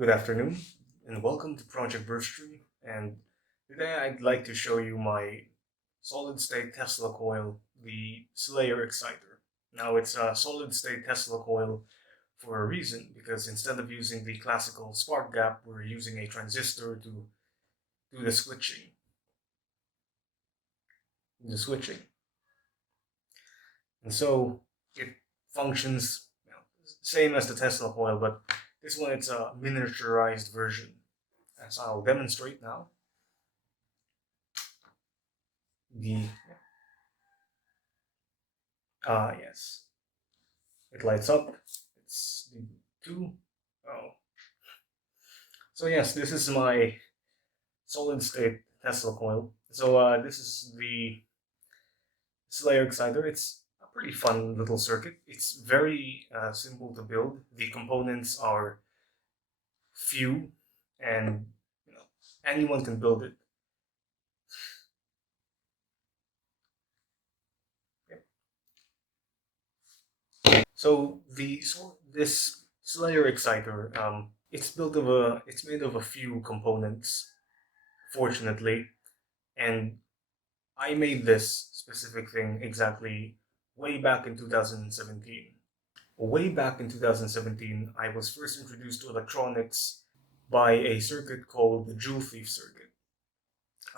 Good afternoon, and welcome to Project Burstream. And today I'd like to show you my solid-state Tesla coil, the Slayer Exciter. Now it's a solid-state Tesla coil for a reason, because instead of using the classical spark gap, we're using a transistor to do the switching. And so it functions same as the Tesla coil, but this one it's a miniaturized version, as I'll demonstrate now. The yes, it lights up. It's the two. Oh, so yes, this is my solid state Tesla coil. So this is the Slayer exciter. It's a pretty fun little circuit. It's very simple to build. The components are few, and anyone can build it. So this Slayer exciter, it's made of a few components, fortunately, and I made this specific thing exactly way back in 2017. Way back in 2017, I was first introduced to electronics by a circuit called the Joule Thief circuit.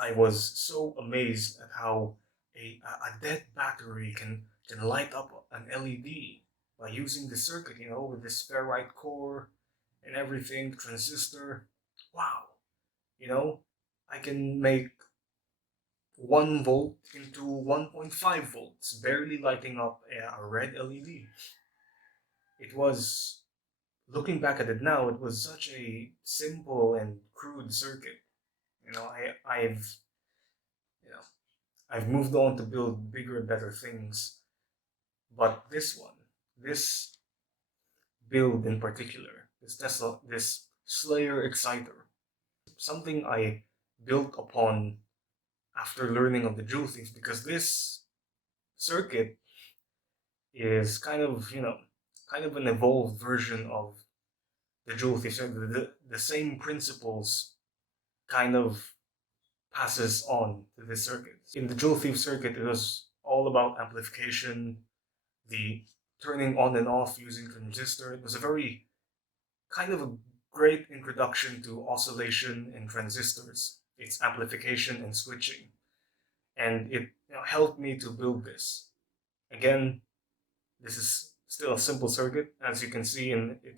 I was so amazed at how a dead battery can light up an LED by using the circuit, with this ferrite core and everything, transistor. Wow, you know, I can make 1 volt into 1.5 volts, barely lighting up a red LED. It was, looking back at it now, it was such a simple and crude circuit. You know, I, I've, you know, I've moved on to build bigger and better things, but this build in particular, this Slayer exciter, something I built upon after learning of the Joule Thief, because this circuit is kind of an evolved version of the Joule Thief circuit. The same principles kind of passes on to this circuit. In the Joule Thief circuit, it was all about amplification, the turning on and off using transistor. It was a very kind of a great introduction to oscillation and transistors, its amplification and switching, and it helped me to build this. Again, this is still a simple circuit, as you can see in in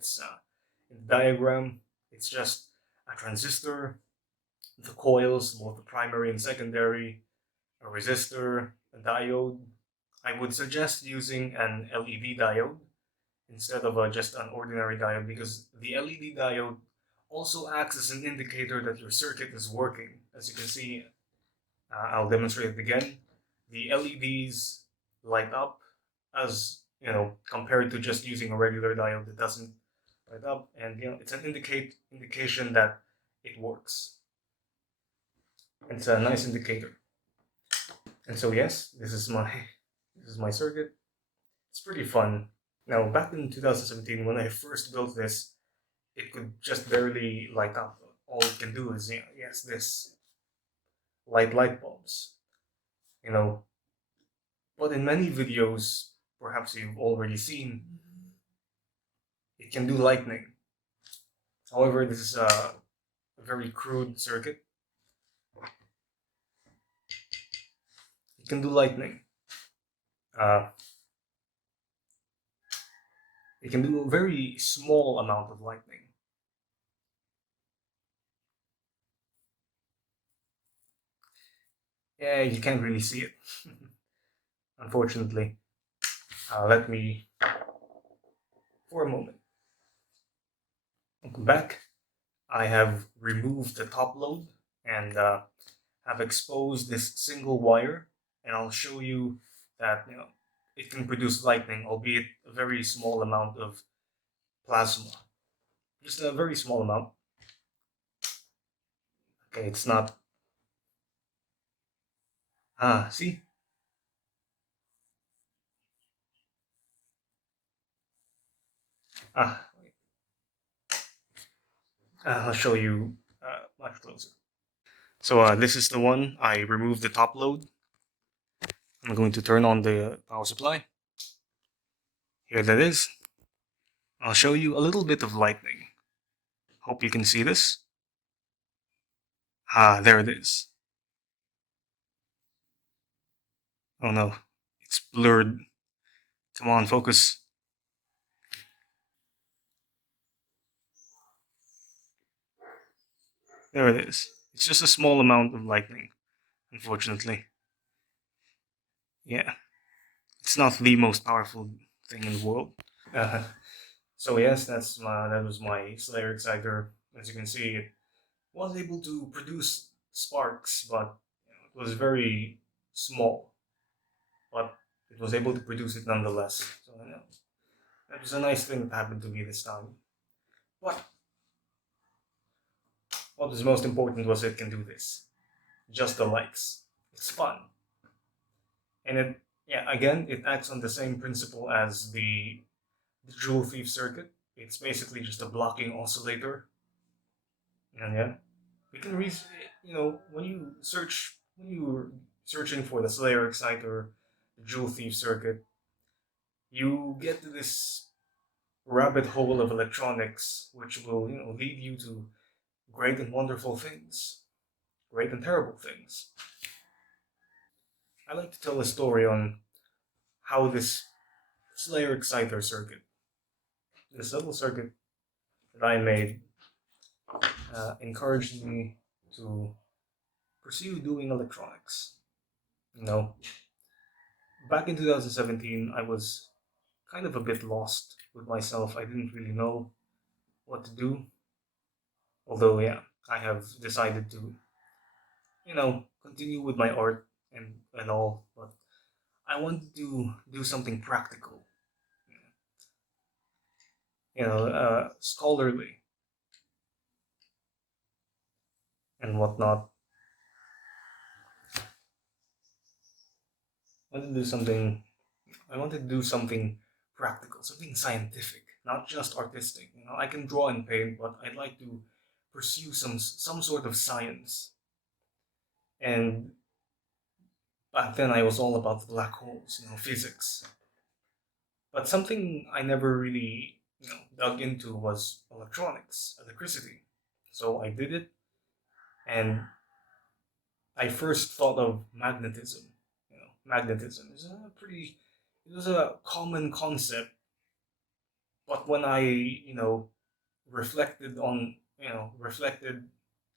the diagram. It's just a transistor, the coils, both the primary and secondary, a resistor, a diode. I would suggest using an LED diode instead of just an ordinary diode, because the LED diode also acts as an indicator that your circuit is working. As you can see, I'll demonstrate it again. The LEDs light up, as compared to just using a regular diode that doesn't light up, and it's an indication that it works. It's a nice indicator. And so yes, this is my circuit. It's pretty fun. Now back in 2017, when I first built this, it could just barely light up. All it can do is yes, this light bulbs. You know, but in many videos, perhaps you've already seen, it can do lightning. However, this is a very crude circuit. It can do lightning. Uh, it can do a very small amount of lightning. Yeah, you can't really see it, unfortunately. Let me, for a moment. Welcome back. I have removed the top load and have exposed this single wire, and I'll show you that it can produce lightning, albeit a very small amount of plasma, just a very small amount. Okay, it's not. See. Ah, I'll show you much closer. So this is the one. I removed the top load. I'm going to turn on the power supply. Here that is. I'll show you a little bit of lightning. Hope you can see this. Ah, there it is. Oh no, it's blurred. Come on, focus. There it is. It's just a small amount of lightning, unfortunately. Yeah, it's not the most powerful thing in the world. Uh, so yes, that was my Slayer Exciter. As you can see, it was able to produce sparks, but it was very small. But it was able to produce it nonetheless. So that was a nice thing that happened to me this time. But what was most important was it can do this. Just the likes. It's fun. And it, yeah, again, it acts on the same principle as the Jewel Thief circuit. It's basically just a blocking oscillator. And yeah, we can when you're searching for the Slayer Exciter, the Jewel Thief circuit, you get to this rabbit hole of electronics, which will lead you to great and wonderful things, great and terrible things. I like to tell a story on how this Slayer Exciter circuit, this little circuit that I made, encouraged me to pursue doing electronics. You know, back in 2017, I was kind of a bit lost with myself. I didn't really know what to do. Although, yeah, I have decided to, continue with my art and all, but I wanted to do something practical, scholarly and whatnot. I wanted to do something. I wanted to do something practical, something scientific, not just artistic. I can draw and paint, but I'd like to pursue some sort of science. And back then, I was all about the black holes, physics. But something I never really, dug into was electronics, electricity. So I did it, and I first thought of magnetism. Magnetism is a pretty, it was a common concept, but when I, reflected on, reflected,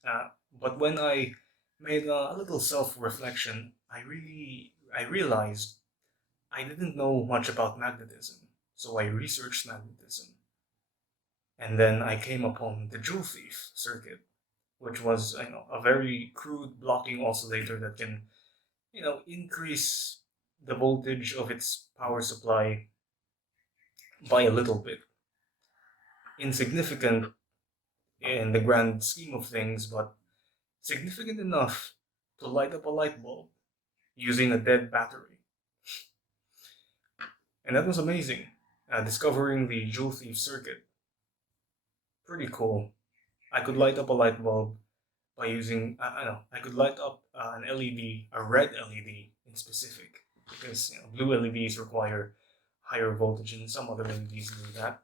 uh, but when I made a little self-reflection, I realized I didn't know much about magnetism. So I researched magnetism. And then I came upon the Joule Thief circuit, which was, a very crude blocking oscillator that can, increase the voltage of its power supply by a little bit. Insignificant in the grand scheme of things, but significant enough to light up a light bulb using a dead battery. And that was amazing. Discovering the Joule Thief circuit. Pretty cool. I could light up a light bulb by using, I don't know, I could light up an LED, a red LED in specific, because blue LEDs require higher voltage and some other LEDs do that.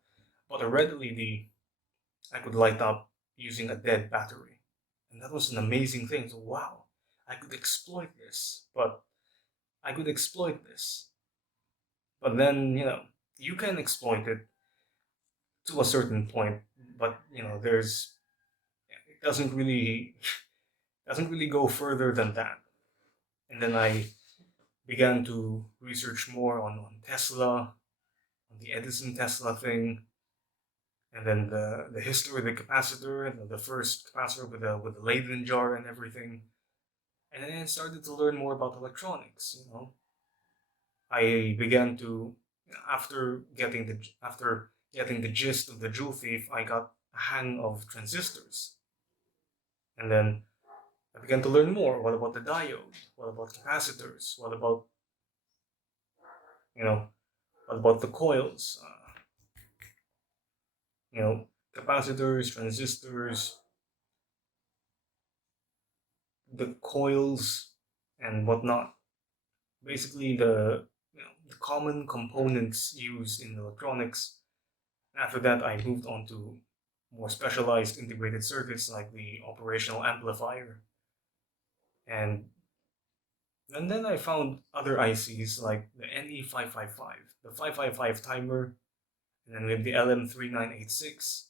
But a red LED I could light up using a dead battery. And that was an amazing thing. So, wow, I could exploit this. But I could exploit this. But then, you can exploit it to a certain point. But, it doesn't really go further than that. And then I began to research more on Tesla, on the Edison Tesla thing, and then the history of the capacitor, and the first capacitor with the Leyden jar and everything. And then I started to learn more about electronics. I began to after getting the gist of the Joule Thief, I got a hang of transistors, and then I began to learn more. What about the diode? What about capacitors? You know what about the coils? You know capacitors, transistors, the coils, and whatnot. Basically, the common components used in electronics. After that, I moved on to more specialized integrated circuits like the operational amplifier, and and then I found other ICs like the NE555, the 555 timer, and then we have the LM3986,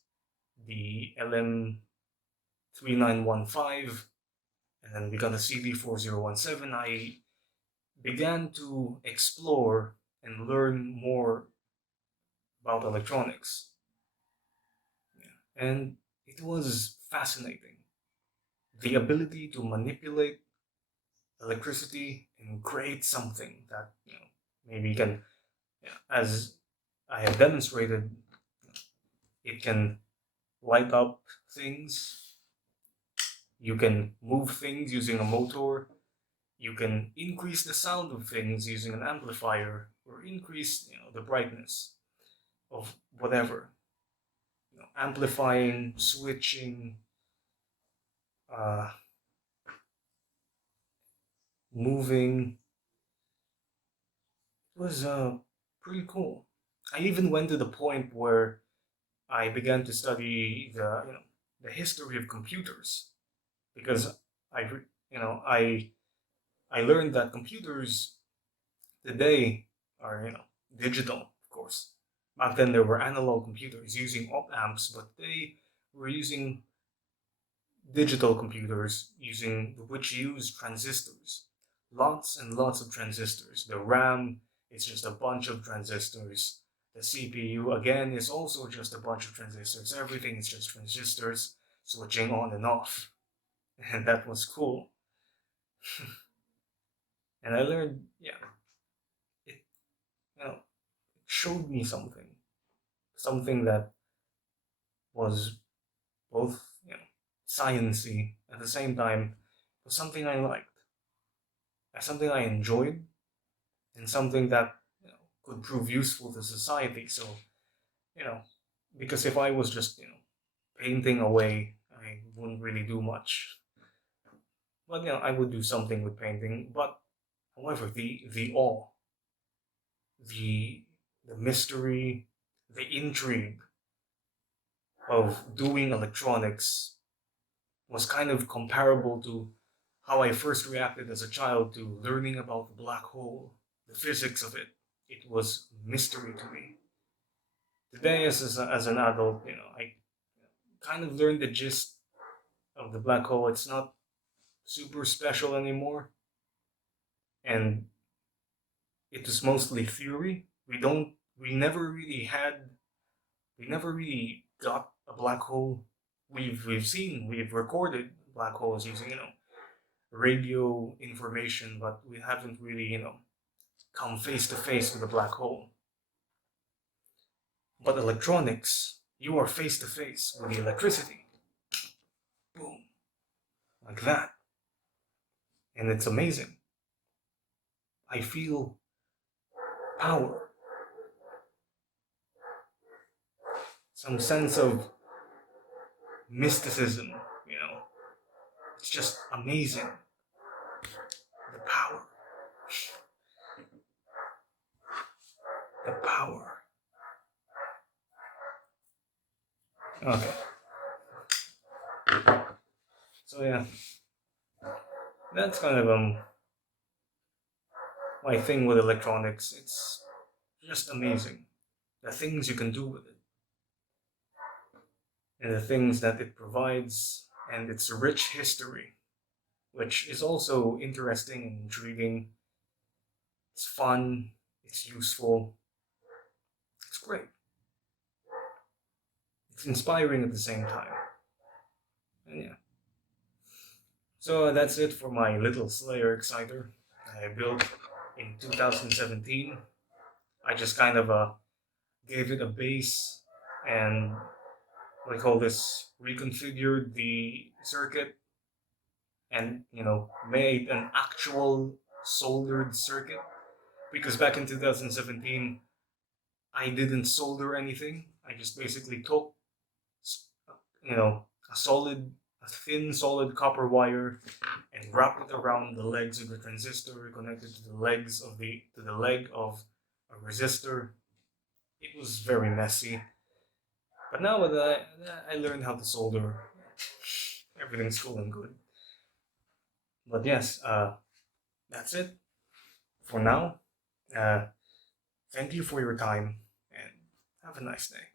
the LM3915, and then we got the CD4017. I began to explore and learn more about electronics. Yeah. And it was fascinating. The ability to manipulate electricity and create something that, maybe can, yeah, as I have demonstrated, it can light up things, you can move things using a motor, you can increase the sound of things using an amplifier, or increase, the brightness of whatever. Amplifying, switching, uh, moving. It was pretty cool. I even went to the point where I began to study the history of computers, because I re- you know I learned that computers today are, digital, of course. Back then there were analog computers using op amps, but they were using digital computers using which use transistors. Lots and lots of transistors. The RAM is just a bunch of transistors. The CPU again is also just a bunch of transistors. Everything is just transistors switching on and off. And that was cool. And I learned, yeah, it showed me something that was both, sciency at the same time, was something I liked, something I enjoyed, and something that, could prove useful to society. So, you know, because if I was just, painting away, I wouldn't really do much. But I would do something with painting. But however, the awe, the the mystery, the intrigue of doing electronics was kind of comparable to how I first reacted as a child to learning about the black hole, the physics of it. It was mystery to me. Today, as an adult, I kind of learned the gist of the black hole. It's not super special anymore, and it was mostly theory. We never really we never really got a black hole. We've recorded black holes using, radio information, but we haven't really, come face to face with a black hole. But electronics, you are face to face with the electricity. Boom, like that. And it's amazing. I feel power, some sense of mysticism, you know. It's just amazing. The power. The power. Okay. So yeah, that's kind of my thing with electronics. It's just amazing. The things you can do with it, and the things that it provides, and its rich history, which is also interesting and intriguing. It's fun, it's useful, it's great. It's inspiring at the same time. And yeah. So that's it for my little Slayer Exciter I built in 2017. I just kind of gave it a base and what I call this, reconfigured the circuit, and made an actual soldered circuit, because back in 2017 I didn't solder anything. I just basically took a thin, solid copper wire, and wrap it around the legs of the transistor connected to the leg of a resistor. It was very messy, but now that I learned how to solder, everything's cool and good. But yes, that's it for now. Uh, Thank you for your time and have a nice day.